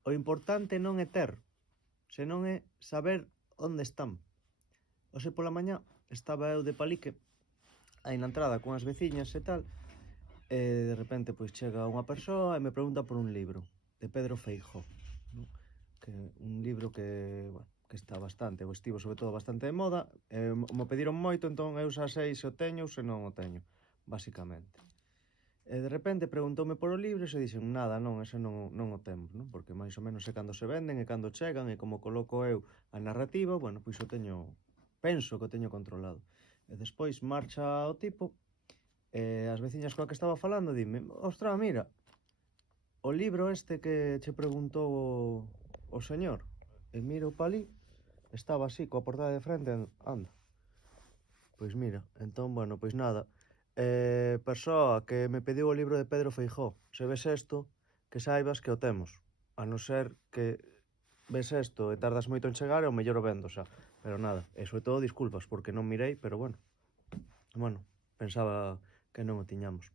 O importante non é ter, senón é saber onde están. Hoxe pola mañá estaba eu de palique aí na entrada con as veciñas e tal, e de repente pois chega unha persoa e me pregunta por un libro de Pedro Feijóo, non? Que un libro que, bueno, que está bastante, ou estivo sobre todo bastante de moda, e mo pediron moito, entón eu xa sei se o teño ou se non o teño, basicamente. E de repente preguntoume por o libro e se dixen, nada, non, ese non o temos, non? Porque máis ou menos sei cando se venden e cando chegan e como coloco eu a narrativa, bueno, pois o teño, penso que o teño controlado. E despois marcha o tipo e as veciñas coa que estaba falando dime, ostra, mira, o libro este que che preguntou o señor. E miro pa ali, estaba así, coa portada de frente, anda. Pois mira, entón, bueno, pois nada. Persoa que me pediu o libro de Pedro Feijóo, se ves isto, que saibas que o temos. A non ser que ves isto e tardas moito en chegar e o mellor o vendo xa. Pero nada, e sobre todo disculpas, porque non mirei, pero bueno, pensaba que non o tiñamos.